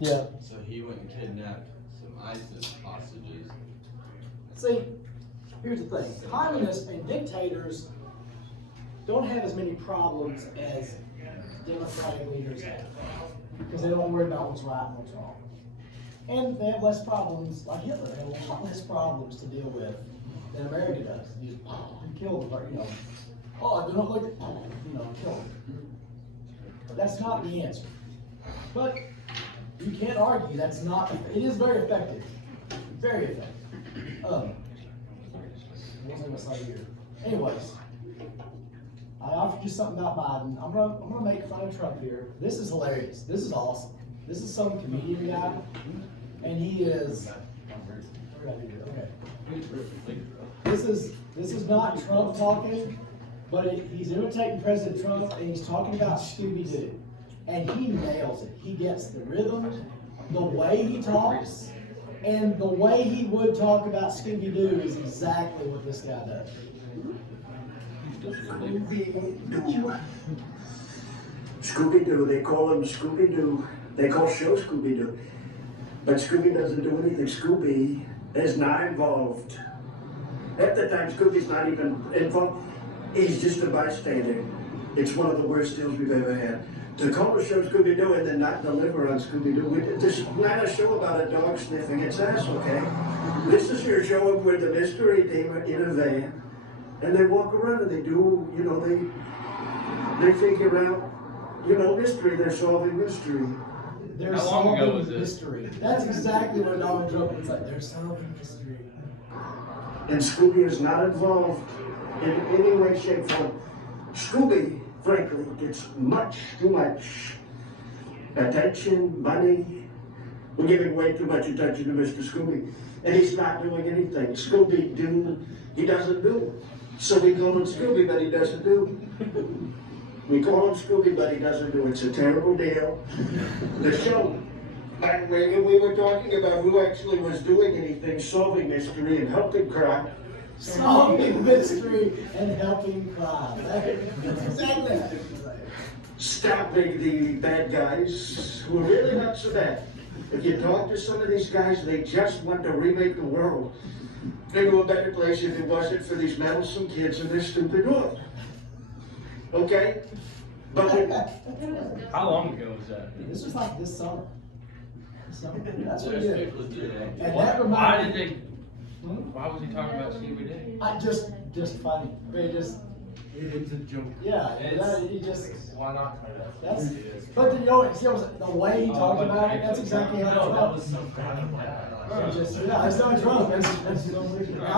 Yeah. So he went and kidnapped some ISIS hostages. See, here's the thing. Communists and dictators don't have as many problems as democratic leaders have. Because they don't worry about what's right and what's wrong. And they have less problems, like Hitler, they have a lot less problems to deal with than America does. You just kill them, you know. Oh, I don't like it, you know, kill them. But that's not the answer. But you can't argue that's not, it is very effective. Very effective. What was I gonna say here? Anyways, I offered you something about Biden. I'm gonna make fun of Trump here. This is hilarious. This is awesome. This is some comedian guy, and he is. Okay. This is not Trump talking, but he's imitating President Trump, and he's talking about Scooby-Doo, and he nails it. He gets the rhythm, the way he talks, and the way he would talk about Scooby-Doo is exactly what this guy does. Scooby-Doo, they call him Scooby-Doo. They call show Scooby-Doo. But Scooby doesn't do anything. Scooby is not involved. At the time, Scooby's not even involved. He's just a bystander. It's one of the worst deals we've ever had. To call a show Scooby-Doo and then not deliver on Scooby-Doo, this is not a show about a dog sniffing its ass, okay? This is your show where the mystery team are in a van, and they walk around and they do, you know, they figure out, you know, mystery. They're solving mystery. They're How long ago was solving this? mystery. That's exactly what Donald Trump is like. They're solving mystery. And Scooby is not involved in any way, shape, form. Scooby, frankly, gets much too much attention, money. We're giving way too much attention to Mr. Scooby. And he's not doing anything. Scooby-Doo, he doesn't do. So we call him Scooby, but he doesn't do. We call him Scooby, but he doesn't do. It's a terrible deal. The show, like we were talking about who actually was doing anything, solving mystery and helping crime. Solving mystery and helping crime. That's exactly it. Stopping the bad guys who are really not so bad. If you talk to some of these guys, they just want to remake the world into a better place if it wasn't for these meddlesome kids and their stupid world. Okay? But How long ago was that? This was like this summer. That's what it There's is. people today. And that Why reminded did they? Why was he talking about Scooby-Doo? I just funny. It just, It's a joke. yeah, he just, Why not? that's, but you know, the way he talked about it, that's exactly how No, it that was. was so funny. Yeah, it's not Trump. I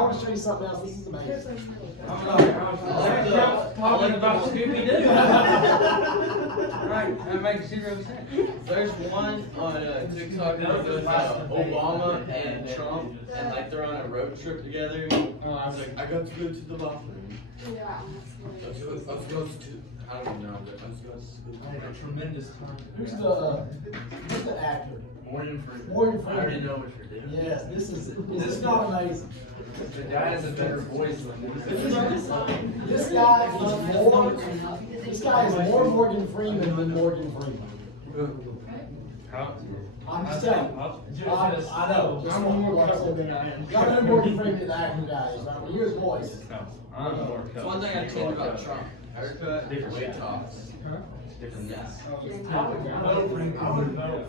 want to show you something else. This is amazing. Talking about Scooby-Doo. Right, that makes zero sense. There's one on TikTok that goes Obama and Trump, and like they're on a road trip together. I was like, I got to go to the bathroom. Yeah. Let's go to. I don't know. Let's go I had a tremendous time. Who's the actor? Morgan Freeman. Morgan I already Freeman. know what you're doing. Yes, this is not amazing. The guy has a better voice than This guy is more Morgan Freeman than Morgan Freeman. How? I'm just telling you. I know. I'm more like y'all know Morgan Freeman, the actor guy is, right? Well, here's his voice. I'm more. It's one thing I changed about Trump. Haircut, weight tops. Different guy.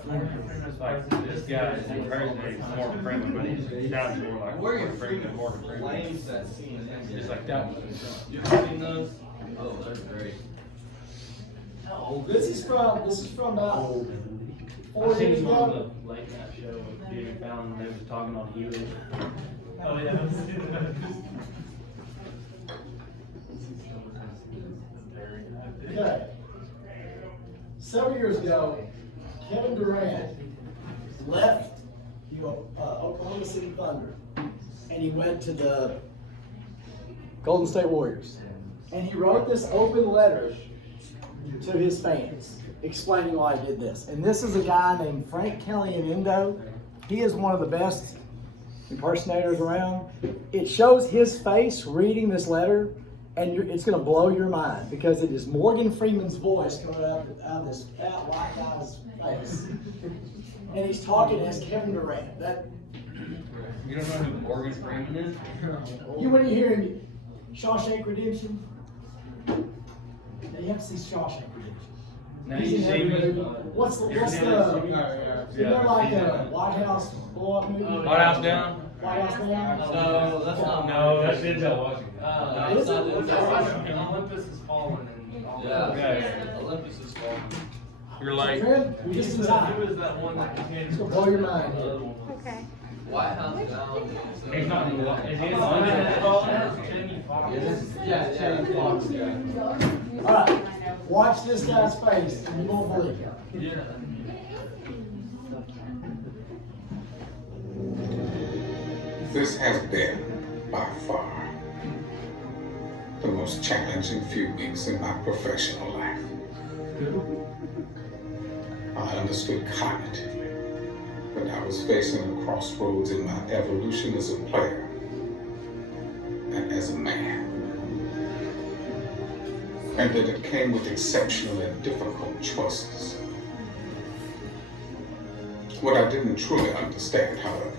Freeman's Like this guy is impersonating Morgan Freeman, but he sounds more like Morgan Freeman. Freeman flames that scene. Just like that. You've seen those? Oh, they're great. This is from about 4 I seen years him on ago. the late night show with Jimmy Fallon, and they was talking on Hewlett. Oh, yeah. Okay. Several years ago, Kevin Durant left the Oklahoma City Thunder, and he went to the Golden State Warriors. And he wrote this open letter to his fans, explaining why he did this. And this is a guy named Frank Caliendo. He is one of the best impersonators around. It shows his face reading this letter, And it's gonna blow your mind because it is Morgan Freeman's voice coming out of this fat white guy's face. And he's talking as Kevin Durant. That You don't know who Morgan Freeman is? when you hear Shawshank Redemption, now you have to see Shawshank Redemption. Now He's you in see every me. movie. What's the isn't there like a White House blow up movie? White House Down? White House Down? No, that's not. No, that's Denzel Washington. No, it's not. Olympus is falling and all Yeah, that. Olympus is falling. You're like, Fred, you're just in time. Who is that one that became? It's gonna blow your mind. Okay. White House down. he's not in the, is he in Jamie Foxx. Yeah, Fox, yeah. Alright, watch this guy's face and you won't believe it. Yeah. This has been, by far, the most challenging few weeks in my professional life. I understood cognitively that I was facing a crossroads in my evolution as a player and as a man. And that it came with exceptional and difficult choices. What I didn't truly understand, however,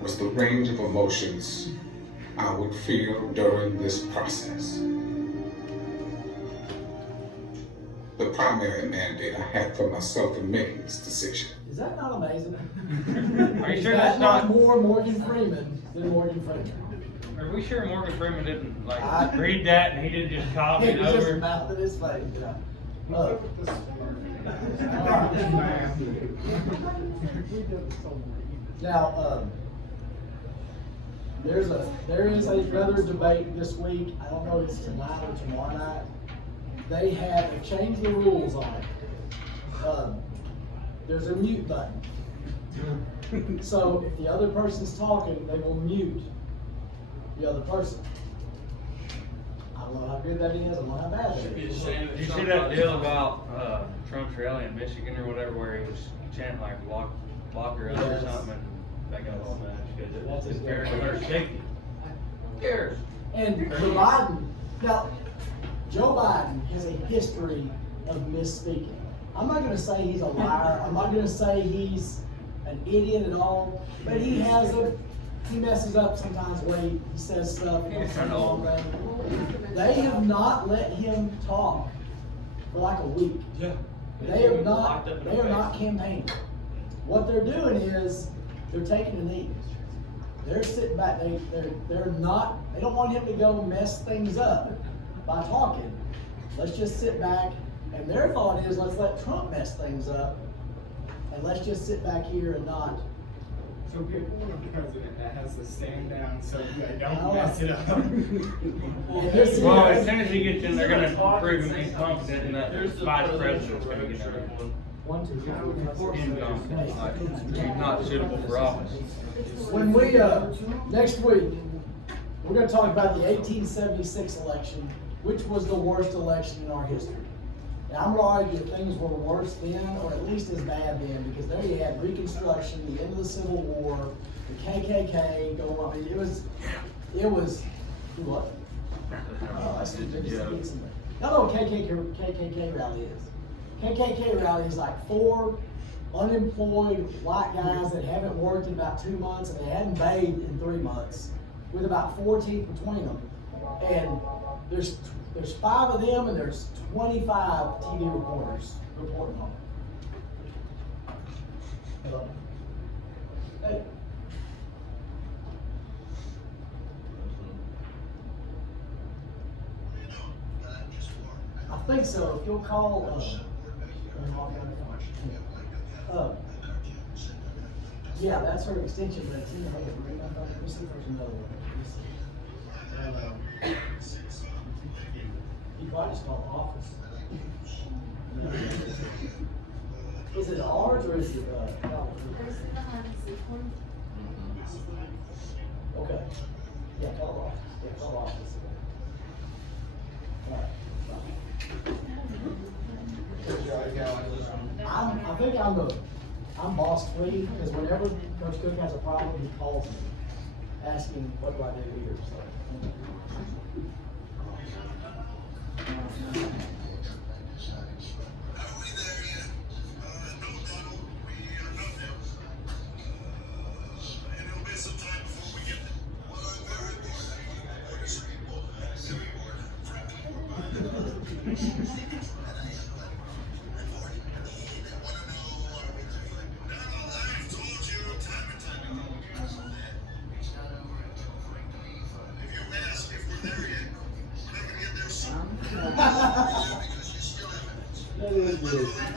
was the range of emotions I would feel during this process. The primary mandate I had for myself in making this decision Is that not amazing? are you Is sure that that's not, more Morgan Freeman than Morgan Freeman? are we sure Morgan Freeman didn't like I- read that and he didn't just copy He it just over? mouthed his face, you know. Now, there is a further debate this week. I don't know if it's tonight or tomorrow night. They have changed the rules on it. There's a mute button. So if the other person's talking, they will mute the other person. I don't know how good that is, I don't know how bad that Should be is. ashamed. Did you see that deal about Trump's rally in Michigan or whatever where he was chanting like block her up or Yes. something and back up all that? That's It's exactly very right. her safety. Who cares? And Joe Biden, now, Joe Biden has a history of misspeaking. I'm not gonna say he's a liar, I'm not gonna say he's an idiot at all, but he messes up sometimes the way he says stuff, he don't say the wrong thing. They have not let him talk for like a week. Yeah. They are not campaigning. What they're doing is, they're taking a knee. They're sitting back, they don't want him to go mess things up by talking. Let's just sit back, and their thought is, let's let Trump mess things up, and let's just sit back here and not. So we want a president that has to stand down so they Oh. don't mess it up. And this Well, is- as soon as he gets in, they're gonna prove him incompetent and that There's the vice presidential president's gonna road get trip in. one. 1, 2, 3, Incompetent, like, he's not suitable for office. When we, next week, we're gonna talk about the 1876 election, which was the worst election in our history. And I'm gonna argue that things were worse then, or at least as bad then, because there you had Reconstruction, the end of the Civil War, the KKK going on. I mean, it was, what? Oh, I see. Y'all know what KKK rally is? KKK rally is like 4 unemployed white guys that haven't worked in about 2 months and they hadn't bathed in 3 months, with about 4 teeth between them. And there's 5 of them and there's 25 TV reporters reporting on it. Hello. Hey. I think so. If you'll call, yeah, that's her extension, but it's in the other room. Let me see if there's another one. Let me see. You probably just call the office. Is it ours or is it, okay. Yeah, call the office. Yeah, call the office. Alright. I think I'm boss free, because whenever Coach Cook has a problem, he calls me. asking, what do I do here? So. That is good.